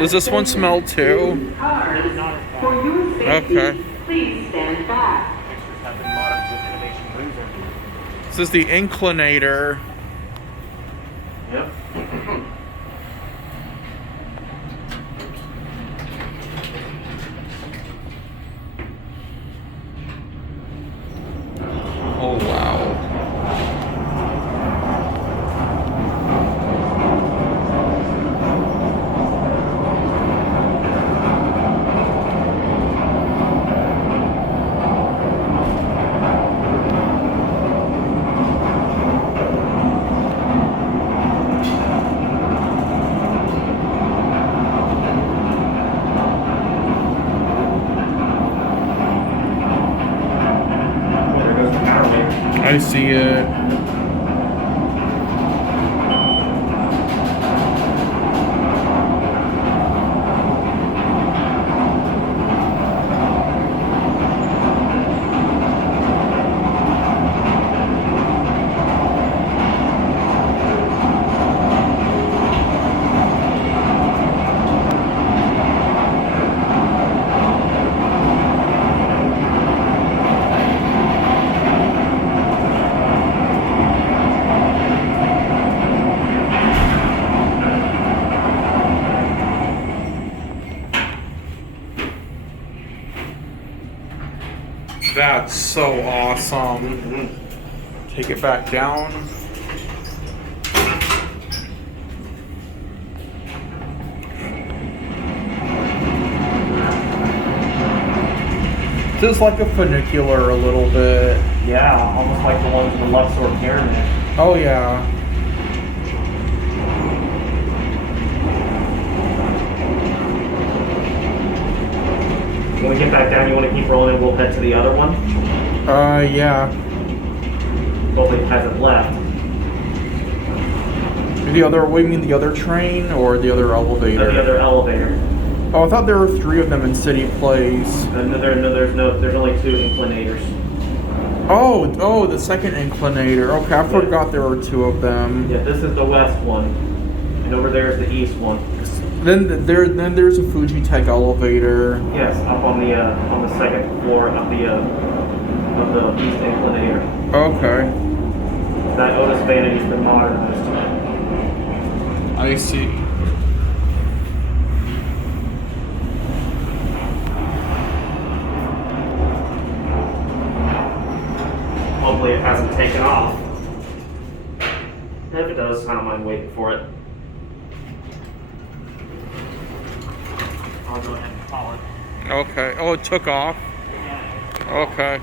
Does this one smell too? Cars. For your safety, please stand back. This is the Inclinator. Yep. Oh wow. I see it. That's so awesome. Take it back down. This is like a funicular a little bit. Yeah, almost like the ones in the Luxor Pyramid. Oh yeah. When we get back down, you want to keep rolling and we'll head to the other one? Yeah. Hopefully it hasn't left. The other, what do you mean, the other train or the other elevator? The other elevator. Oh, I thought there were 3 of them in Cityplace. There's only 2 inclinators. Oh, the second Inclinator. Okay, I forgot there were 2 of them. Yeah, this is the west one. And over there is the east one. Then there's a Fujitech elevator. Yes, up on the second floor of the east inclinator. Okay. That Otis Vanity's been modernized. I see. Hopefully it hasn't taken off. If it does, I don't mind waiting for it. I'll go ahead and call it. Okay. Oh, it took off? Okay.